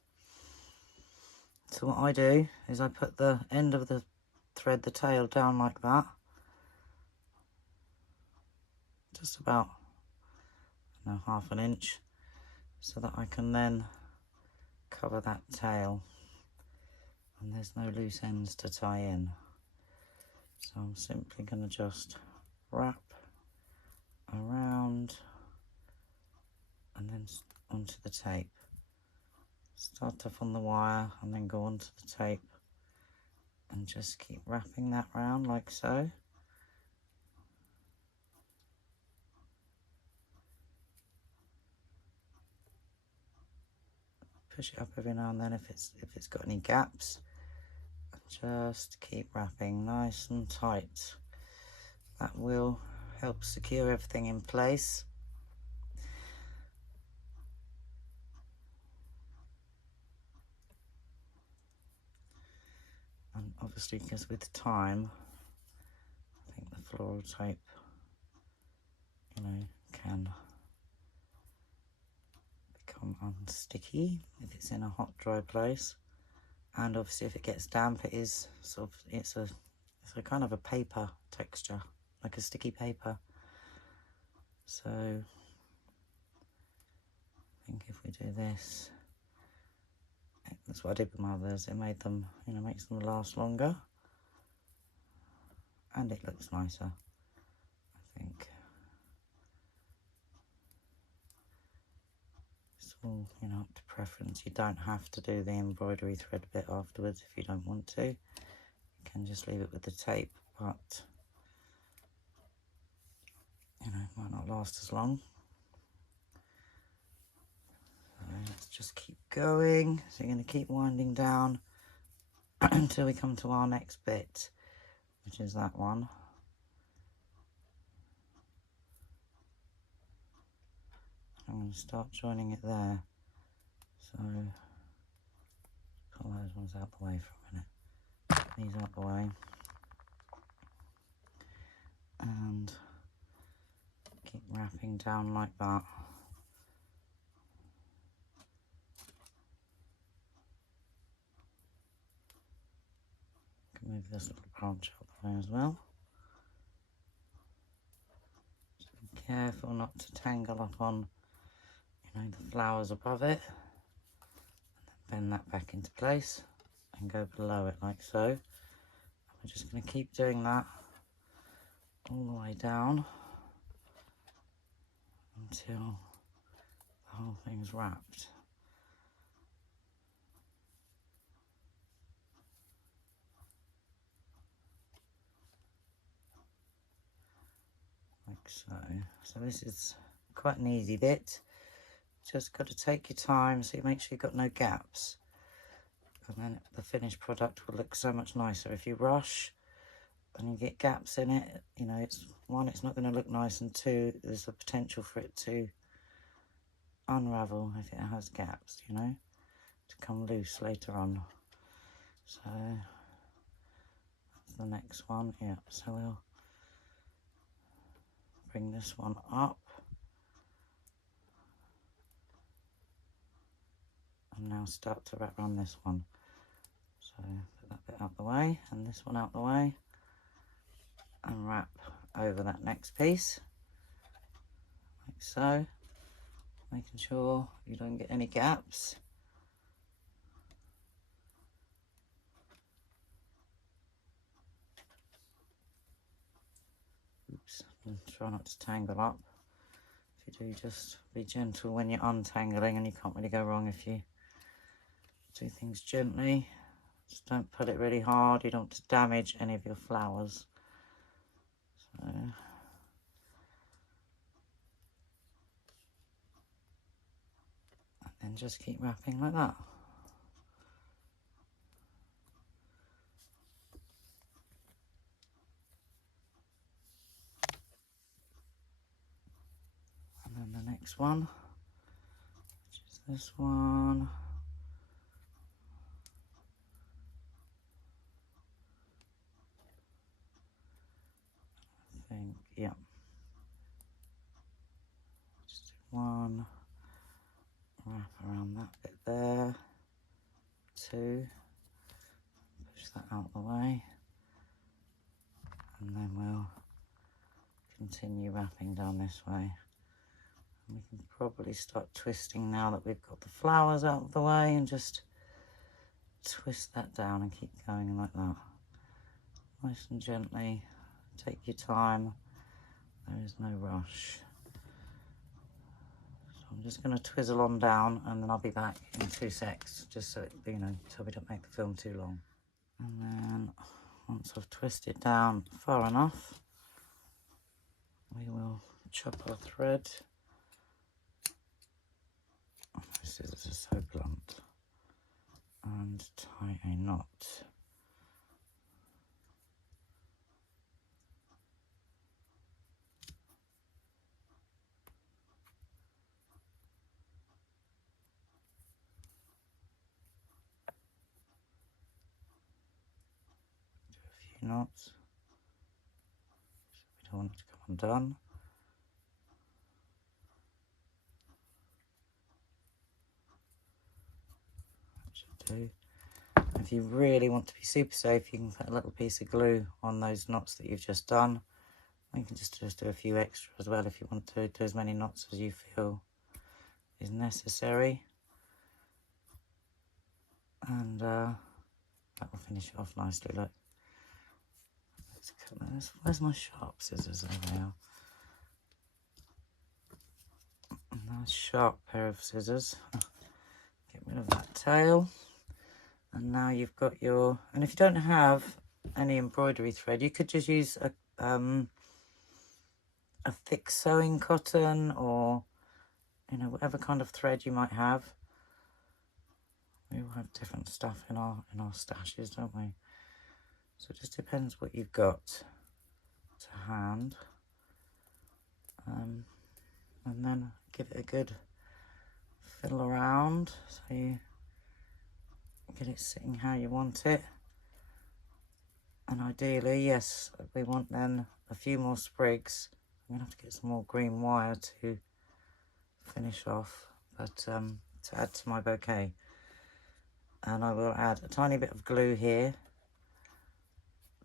So what I do is I put the end of the thread, the tail, down like that. Just about, half an inch, so that I can then cover that tail. And there's no loose ends to tie in. So I'm simply going to just wrap around and then onto the tape. Start off on the wire and then go onto the tape and just keep wrapping that round like so. Push it up every now and then if it's got any gaps. Just keep wrapping nice and tight. That will help secure everything in place. And obviously, because with time, I think the floral tape, can become unsticky if it's in a hot, dry place. And obviously, if it gets damp, it is it's a kind of a paper texture, like a sticky paper. So I think if we do this, that's what I did with my others. It made them, makes them last longer, and it looks nicer, I think. It's all, up to preference. You don't have to do the embroidery thread bit afterwards if you don't want to. You can just leave it with the tape, but it might not last as long. So let's just keep going. So you're going to keep winding down until we come to our next bit, which is that one. I'm going to start joining it there. So pull those ones out the way for a minute. These out the way. And keep wrapping down like that. Move this little branch out the way as well. Just be careful not to tangle up on, the flowers above it. And then bend that back into place and go below it like so. And we're just going to keep doing that all the way down until the whole thing's wrapped. Like so. So this is quite an easy bit. Just got to take your time so you make sure you've got no gaps. And then the finished product will look so much nicer. If you rush and you get gaps in it, it's not going to look nice, and two, there's the potential for it to unravel if it has gaps, to come loose later on. So that's the next one. Yeah, so we'll bring this one up. And now start to wrap around this one. So put that bit out the way and this one out the way, and wrap over that next piece, like so, making sure you don't get any gaps. Oops, and try not to tangle up. If you do, just be gentle when you're untangling, and you can't really go wrong if you do things gently. Just don't put it really hard. You don't want to damage any of your flowers. So, and then just keep wrapping like that. And then the next one, which is this one. Yeah, just do one, wrap around that bit there, two, push that out the way, and then we'll continue wrapping down this way. And we can probably start twisting now that we've got the flowers out of the way, and just twist that down and keep going like that. Nice and gently, take your time. There is no rush. So I'm just going to twizzle on down, and then I'll be back in 2 secs, just so, so we don't make the film too long. And then once I've twisted down far enough, we will chop our thread. Oh, my scissors are so blunt. And tie a knot. Knots, so we don't want it to come undone. That should do. If you really want to be super safe, you can put a little piece of glue on those knots that you've just done. You can just do a few extra as well if you want to do as many knots as you feel is necessary. And that will finish it off nicely, look. Let's cut this. Where's my sharp scissors? There they are. A nice sharp pair of scissors. Get rid of that tail. And now you've got your, and if you don't have any embroidery thread, you could just use a thick sewing cotton, or whatever kind of thread you might have. We all have different stuff in our stashes, don't we? So it just depends what you've got to hand. And then give it a good fiddle around so you get it sitting how you want it. And ideally, yes, we want then a few more sprigs I'm gonna have to get some more green wire to finish off, but to add to my bouquet. And I will add a tiny bit of glue here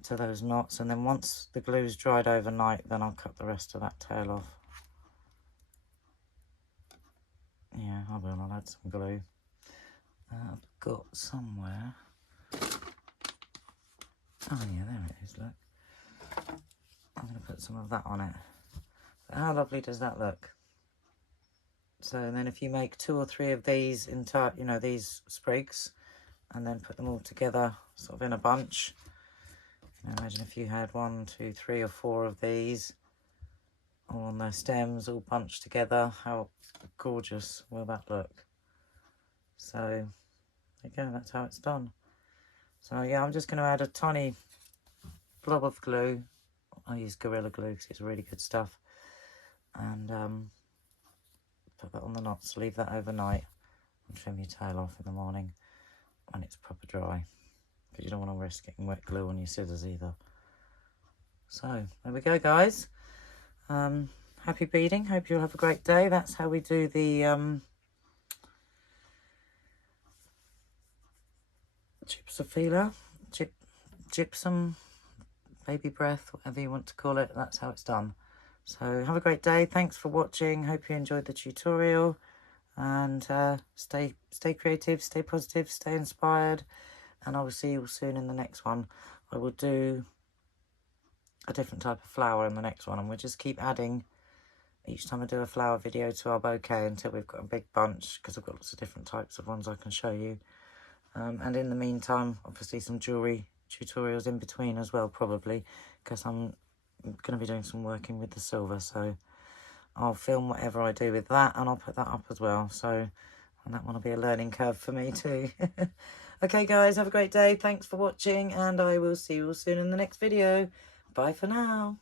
to those knots, and then once the glue's dried overnight, then I'll cut the rest of that tail off. Yeah, I will. I'll add some glue. I've got somewhere. Oh yeah, there it is, look. I'm going to put some of that on it. But how lovely does that look? So then if you make 2 or 3 of these entire, you know, these sprigs, and then put them all together sort of in a bunch. You know, imagine if you had 1, 2, 3 or 4 of these all on their stems, all bunched together. How gorgeous will that look? So there you go, that's how it's done. So yeah, I'm just going to add a tiny blob of glue. I use Gorilla Glue because it's really good stuff. And put that on the knots, leave that overnight, and trim your tail off in the morning when it's proper dry, because you don't want to risk getting wet glue on your scissors either. So there we go, guys. Happy beading. Hope you'll have a great day. That's how we do the gypsophila, gypsum, baby breath, whatever you want to call it. That's how it's done. So have a great day. Thanks for watching. Hope you enjoyed the tutorial, and stay creative, stay positive, stay inspired, and I will see you soon in the next one. I will do a different type of flower in the next one, and we'll just keep adding each time I do a flower video to our bouquet until we've got a big bunch, because I've got lots of different types of ones I can show you. And in the meantime, obviously some jewellery tutorials in between as well, probably, because I'm going to be doing some working with the silver, so I'll film whatever I do with that, and I'll put that up as well. So, and that one will be a learning curve for me too. Okay, guys, have a great day. Thanks for watching, and I will see you all soon in the next video. Bye for now.